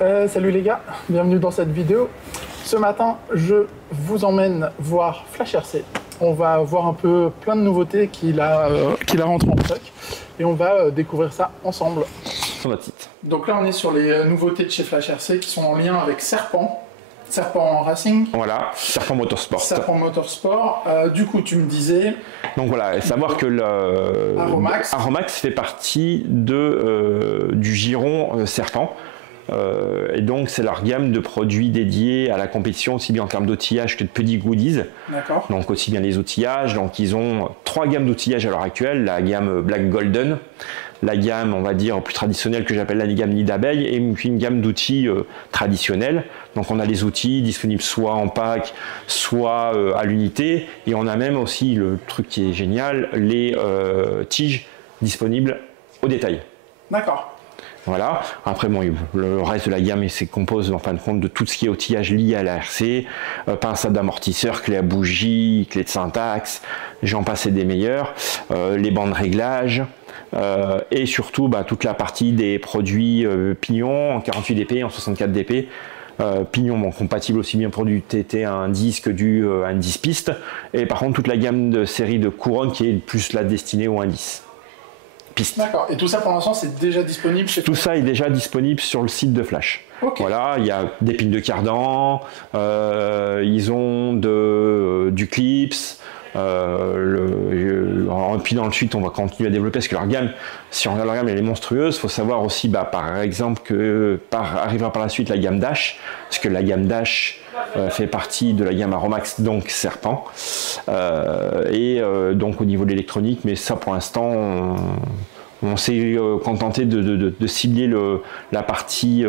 Salut les gars, bienvenue dans cette vidéo. Ce matin, je vous emmène voir Flash RC. On va voir un peu plein de nouveautés qu'il a rentrées en stock et on va découvrir ça ensemble. Sur notre site. Donc là, on est sur les nouveautés de chez Flash RC qui sont en lien avec Serpent. Serpent Racing. Voilà, Serpent Motorsport. Serpent Motorsport. Du coup, tu me disais... Donc voilà, savoir que Aromax fait partie du giron Serpent. Et donc c'est leur gamme de produits dédiés à la compétition, aussi bien en termes d'outillage que de petits goodies. D'accord. Donc aussi bien les outillages. Donc ils ont 3 gammes d'outillage à l'heure actuelle. La gamme Black Golden, la gamme on va dire plus traditionnelle que j'appelle la gamme Nid d'abeille, et une gamme d'outils traditionnels. Donc on a les outils disponibles soit en pack, soit à l'unité, et on a même aussi le truc qui est génial, les tiges disponibles au détail. D'accord. Voilà. Après, bon, le reste de la gamme se compose en fin de compte de tout ce qui est outillage lié à la RC, pince d'amortisseur, clé à bougie, clé de syntaxe, j'en passe et des meilleurs, les bandes de réglage, et surtout toute la partie des produits pignons en 48 dp, en 64 dp. Pignon bon, compatible aussi bien pour du TT à indice que du indice piste, et par contre toute la gamme de série de couronne qui est plus la destinée au indice. D'accord. Et tout ça pour l'instant c'est déjà disponible chez Tout ça est déjà disponible sur le site de Flash. Okay. Voilà, il y a des pins de cardan, ils ont du clips, et puis dans le suite on va continuer à développer parce que leur gamme, si on regarde leur gamme elle est monstrueuse. Il faut savoir aussi par exemple que arrivera par la suite la gamme Dash, parce que la gamme Dash fait partie de la gamme Aromax, donc Serpent, donc au niveau de l'électronique, mais ça pour l'instant on s'est contenté de cibler la partie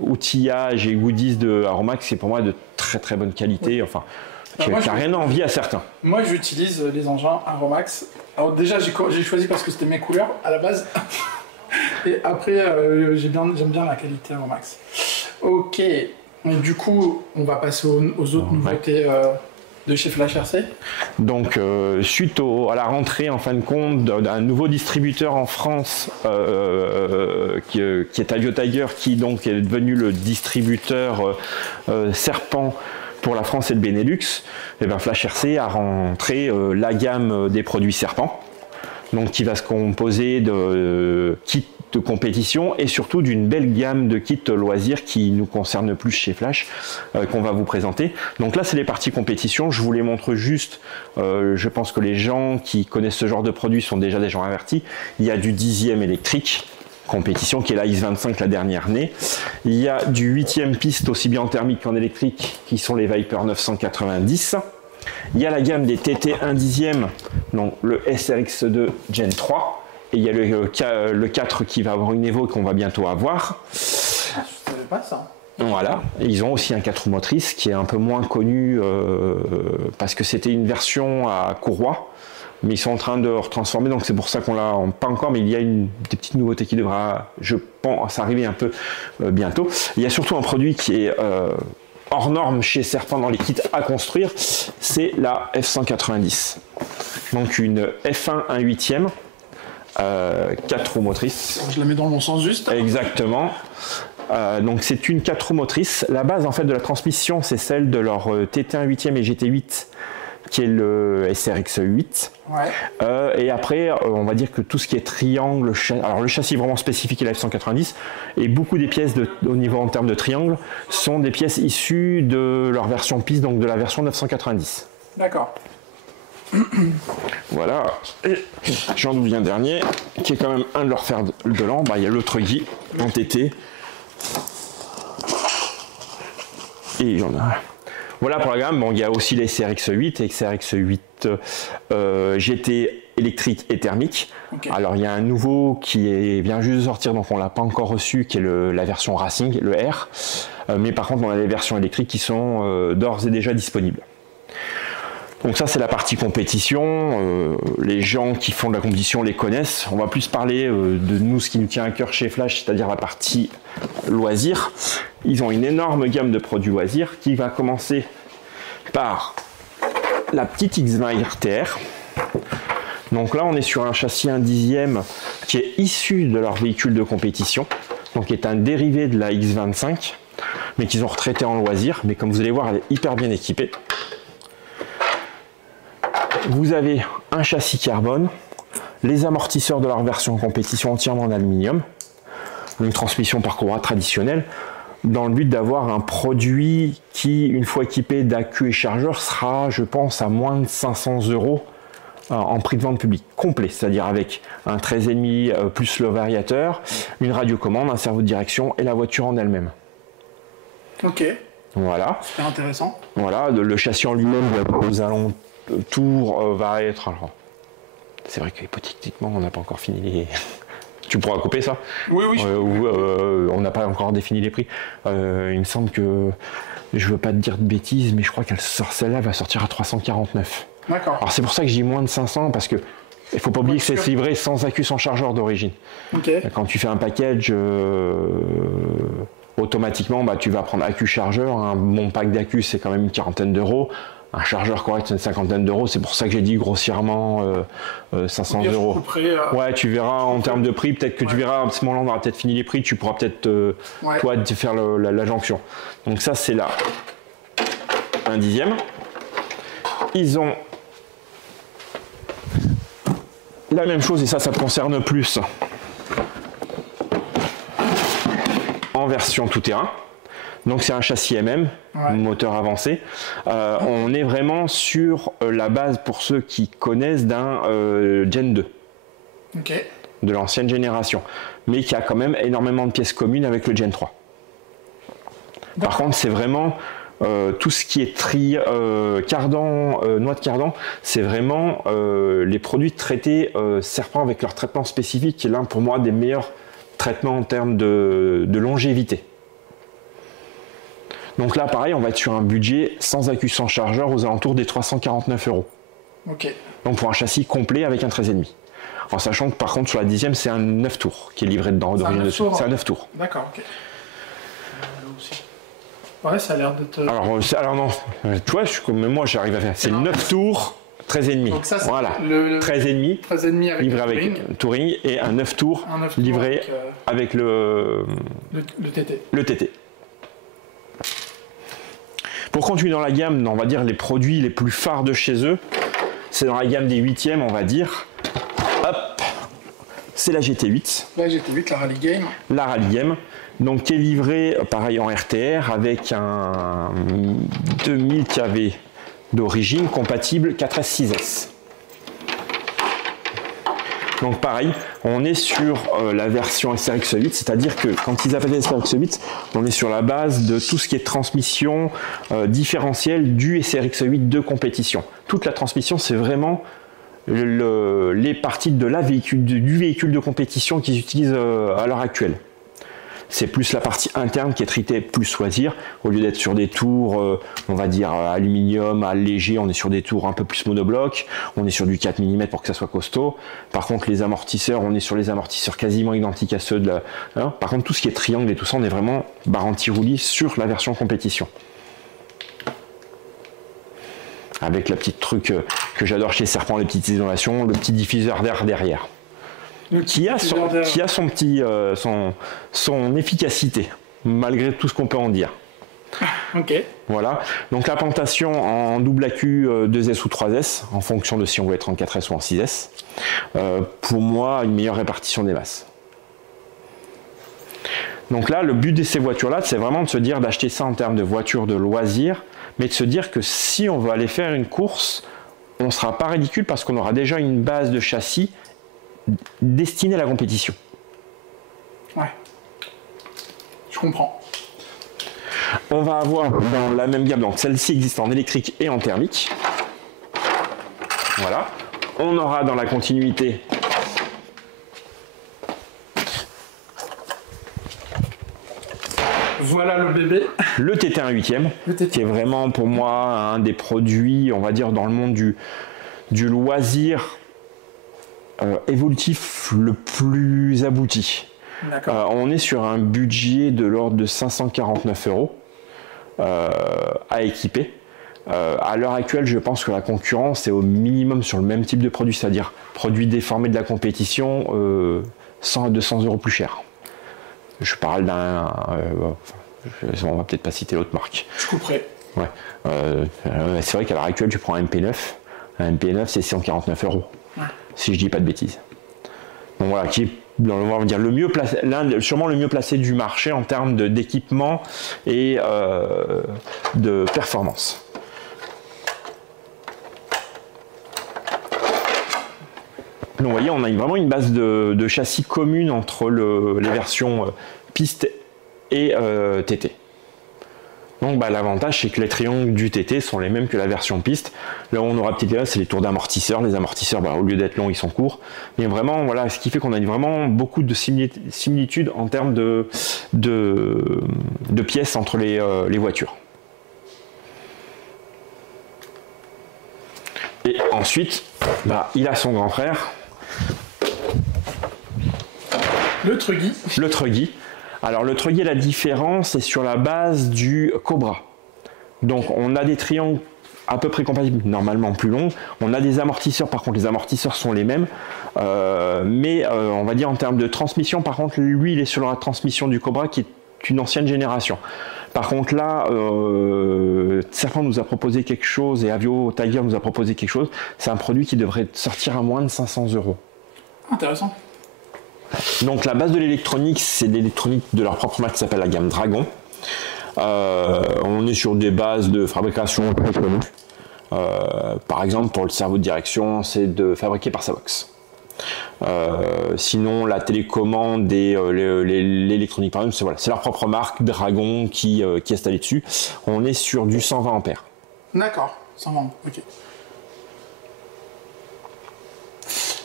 outillage et goodies de Aromax, c'est pour moi de très très bonne qualité, enfin qui n'a rien à envier à certains. Moi j'utilise les engins Aromax. Alors déjà j'ai choisi parce que c'était mes couleurs à la base, et après j'aime bien la qualité Aromax. Ok. Et du coup, on va passer aux autres nouveautés de chez Flash RC. Donc, suite à la rentrée, en fin de compte, d'un nouveau distributeur en France, qui est Avio Tiger, qui donc est devenu le distributeur Serpent pour la France et le Benelux, et bien Flash RC a rentré la gamme des produits Serpent, donc qui va se composer de kits de compétition et surtout d'une belle gamme de kits loisirs qui nous concerne plus chez Flash, qu'on va vous présenter. Donc là c'est les parties compétition, je vous les montre juste, je pense que les gens qui connaissent ce genre de produits sont déjà des gens avertis. Il y a du 10e électrique compétition qui est la X25, la dernière née. Il y a du 8e piste aussi bien en thermique qu'en électrique qui sont les Viper 990. Il y a la gamme des TT 1 dixième, donc le SRX2 Gen 3. Et il y a le 4 qui va avoir une Evo qu'on va bientôt avoir. Je savais pas ça. Voilà. Et ils ont aussi un 4 roues motrices qui est un peu moins connu parce que c'était une version à courroie. Mais ils sont en train de retransformer, donc c'est pour ça qu'on l'a pas encore, mais il y a des petites nouveautés qui devra, je pense, arriver un peu bientôt. Il y a surtout un produit qui est hors norme chez Serpent dans les kits à construire, c'est la F190. Donc une F1 1/8e. 4 roues motrices. Je la mets dans le bon sens juste. Exactement. Donc c'est une 4 roues motrices. La base en fait de la transmission c'est celle de leur TT1 8e et GT8 qui est le SRX8. Ouais. Et après on va dire que tout ce qui est triangle, alors le châssis vraiment spécifique est la F190 et beaucoup des pièces au niveau en termes de triangle sont des pièces issues de leur version piste, donc de la version 990. D'accord. Voilà, et j'en oublie un dernier qui est quand même un de leurs fers de lance. Il y a l'autre Guy en TT et il y en a. Voilà pour la gamme. Bon, il y a aussi les CRX8 et CRX8 GT électrique et thermique. Okay. Alors il y a un nouveau qui vient juste de sortir, donc on l'a pas encore reçu, qui est la version Racing, le R. Mais par contre on a les versions électriques qui sont d'ores et déjà disponibles. Donc ça c'est la partie compétition, les gens qui font de la compétition les connaissent. On va plus parler de nous, ce qui nous tient à cœur chez Flash, c'est-à-dire la partie loisirs. Ils ont une énorme gamme de produits loisirs qui va commencer par la petite X20 RTR. Donc là on est sur un châssis 1/10 qui est issu de leur véhicule de compétition. donc qui est un dérivé de la X25, mais qu'ils ont retraité en loisir. Mais comme vous allez voir, elle est hyper bien équipée. Vous avez un châssis carbone, les amortisseurs de leur version compétition entièrement en aluminium, une transmission par courroie traditionnelle, dans le but d'avoir un produit qui, une fois équipé d'accu et chargeur, sera, je pense, à moins de 500 € en prix de vente public complet, c'est-à-dire avec un 13,5 plus le variateur, une radiocommande, un cerveau de direction et la voiture en elle-même. Ok. Voilà. C'est intéressant. Voilà, le châssis en lui-même aux alentours va être... Alors, c'est vrai qu'hypothétiquement, on n'a pas encore fini les... Tu pourras couper ça? Oui, oui. On n'a pas encore défini les prix. Il me semble que... Je veux pas te dire de bêtises, mais je crois qu'elle sort, celle-là va sortir à 349. D'accord. Alors c'est pour ça que je dis moins de 500, parce que il faut pas oublier que c'est livré sans accu, sans chargeur d'origine. Ok. Quand tu fais un package, automatiquement, bah, tu vas prendre accu chargeur. Un bon pack d'accu, c'est quand même une quarantaine d'euros. Un chargeur correct, c'est une cinquantaine d'euros. C'est pour ça que j'ai dit grossièrement 500 €. Ouais, tu verras en termes de prix. Peut-être que tu verras à ce moment-là, on aura peut-être fini les prix. Tu pourras peut-être toi faire la jonction. Donc ça, c'est là un dixième. Ils ont la même chose, et ça te concerne plus en version tout-terrain. Donc c'est un châssis MM, moteur avancé. On est vraiment sur la base, pour ceux qui connaissent, d'un Gen 2. Okay. De l'ancienne génération, mais qui a quand même énormément de pièces communes avec le Gen 3. Par contre, c'est vraiment tout ce qui est cardan, noix de cardan, c'est vraiment les produits traités serpent avec leur traitement spécifique, qui est l'un pour moi des meilleurs traitements en termes de longévité. Donc là, pareil, on va être sur un budget sans accu, sans chargeur, aux alentours des 349 €. Ok. Donc pour un châssis complet avec un 13,5. En sachant que par contre sur la dixième, c'est un 9 tours qui est livré dedans d'origine dessus. C'est un 9 tours. D'accord, ok. Ouais, ça a l'air d'être... Alors non, tu vois, comme moi j'arrive à faire. C'est 9 tours, 13,5. Donc ça, c'est voilà. 13,5 avec livré avec Touring, et un 9 tours livré avec le TT. Le TT. Pour continuer dans la gamme, on va dire les produits les plus phares de chez eux, c'est dans la gamme des 8e, on va dire. Hop, c'est la GT8. La GT8, la Rally Game. La Rally Game, donc qui est livrée pareil en RTR avec un 2000 kV d'origine compatible 4S6S. Donc pareil, on est sur la version SRX 8, c'est-à-dire que quand ils appellent SRX 8, on est sur la base de tout ce qui est transmission différentielle du SRX 8 de compétition. Toute la transmission, c'est vraiment les parties de du véhicule de compétition qu'ils utilisent à l'heure actuelle. C'est plus la partie interne qui est traitée plus loisir, au lieu d'être sur des tours, on va dire aluminium, allégé, on est sur des tours un peu plus monobloc, on est sur du 4 mm pour que ça soit costaud. Par contre les amortisseurs, on est sur les amortisseurs quasiment identiques à ceux de la... Hein. Par contre tout ce qui est triangle et tout ça, on est vraiment barre anti-roulis sur la version compétition. Avec la petite truc que j'adore chez Serpent, les petites innovations, le petit diffuseur d'air derrière. Qui a son petit, son efficacité, malgré tout ce qu'on peut en dire. Ok. Voilà. Donc la plantation en double accu 2S ou 3S, en fonction de si on veut être en 4S ou en 6S. Pour moi, une meilleure répartition des masses. Donc là, le but de ces voitures-là, c'est vraiment de se dire d'acheter ça en termes de voitures de loisirs, mais de se dire que si on veut aller faire une course, on ne sera pas ridicule parce qu'on aura déjà une base de châssis destiné à la compétition. Ouais. Je comprends. On va avoir dans la même gamme, donc celle-ci existe en électrique et en thermique. Voilà. On aura dans la continuité voilà le bébé. Le TT1 8e, qui est vraiment pour moi un des produits, on va dire, dans le monde du loisir évolutif le plus abouti. On est sur un budget de l'ordre de 549 € à équiper. À l'heure actuelle, je pense que la concurrence est au minimum sur le même type de produit, c'est-à-dire produit déformé de la compétition, 100 à 200 € plus cher. Je parle d'un... on va peut-être pas citer l'autre marque. Je couperai. Ouais. C'est vrai qu'à l'heure actuelle, tu prends un MP9. Un MP9, c'est 149 €. Ouais. Si je dis pas de bêtises. Donc voilà, qui est, on va dire, le mieux placé, sûrement le mieux placé du marché en termes d'équipement et de performance. Donc vous voyez, on a vraiment une base de châssis commune entre les versions piste et TT. Donc l'avantage, c'est que les triangles du TT sont les mêmes que la version piste. Là où on aura peut-être, c'est les tours d'amortisseurs. Les amortisseurs, au lieu d'être longs, ils sont courts. Mais vraiment, voilà, ce qui fait qu'on a vraiment beaucoup de similitudes en termes de pièces entre les voitures. Et ensuite, il a son grand frère. Le Truggy. Le Truggy. Alors le Truggy, la différence, c'est sur la base du Cobra. Donc on a des triangles à peu près compatibles, normalement plus longs. On a des amortisseurs, par contre les amortisseurs sont les mêmes. Mais on va dire en termes de transmission, par contre lui il est sur la transmission du Cobra qui est une ancienne génération. Par contre là, Safran nous a proposé quelque chose et Avio Tiger nous a proposé quelque chose. C'est un produit qui devrait sortir à moins de 500 €. Intéressant. Donc la base de l'électronique, c'est l'électronique de leur propre marque qui s'appelle la gamme Dragon. On est sur des bases de fabrication très connues. Par exemple, pour le cerveau de direction, c'est fabriqué par Savox. Sinon, la télécommande et l'électronique, par exemple, c'est leur propre marque Dragon qui est installée dessus. On est sur du 120 ampères. D'accord, 120, ok.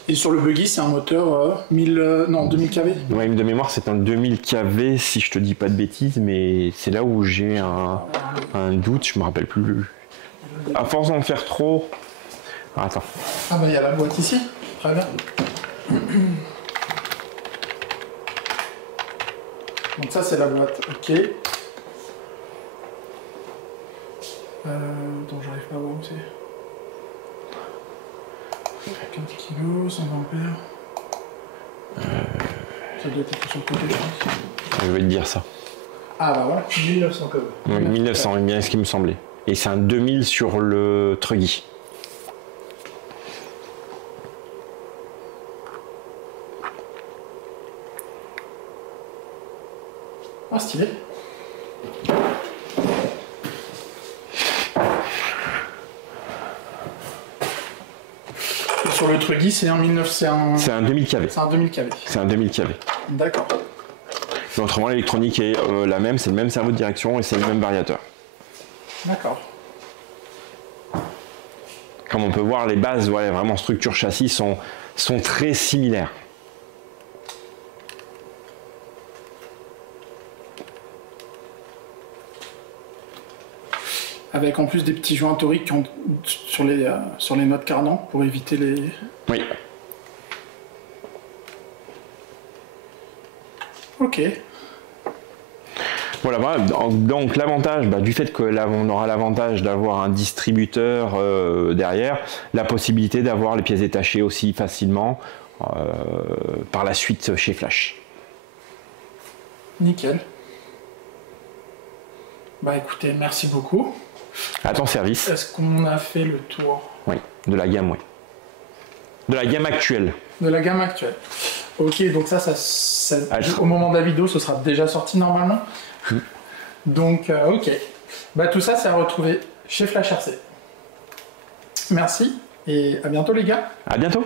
Et sur le buggy, c'est un moteur 2000 kV. Ouais, de mémoire, c'est un 2000 kV, si je te dis pas de bêtises, mais c'est là où j'ai un doute, je me rappelle plus. À force d'en faire trop... Ah, attends. Ah il y a la boîte ici, très bien. Donc ça, c'est la boîte, ok. Attends, j'arrive pas à voir où c'est. 15 kg, 120 ampères. Ça doit être sur le côté, je pense. Je vais te dire ça. Ah voilà, 1900 comme. Oui, 1900, bien ce qui me semblait. Et c'est un 2000 sur le Truggy. Ah, stylé. Sur le Truggy, c'est un 1900. C'est un 2000 kV. C'est un 2000 kV. C'est un 2000 kV. D'accord. Autrement, l'électronique est la même, c'est le même cerveau de direction et c'est le même variateur. D'accord. Comme on peut voir, les bases, vraiment structure châssis sont très similaires. Avec en plus des petits joints toriques qui ont, sur les notes cardan pour éviter les... Oui. Ok. Voilà, donc l'avantage du fait que là on aura l'avantage d'avoir un distributeur derrière, la possibilité d'avoir les pièces détachées aussi facilement par la suite chez Flash. Nickel. Écoutez, merci beaucoup. À ton service. Est-ce qu'on a fait le tour? Oui, de la gamme, oui. De la gamme actuelle. De la gamme actuelle. Ok, donc ça au moment de la vidéo, ce sera déjà sorti normalement. Donc, ok. Tout ça, c'est à retrouver chez Flash RC. Merci et à bientôt les gars. À bientôt.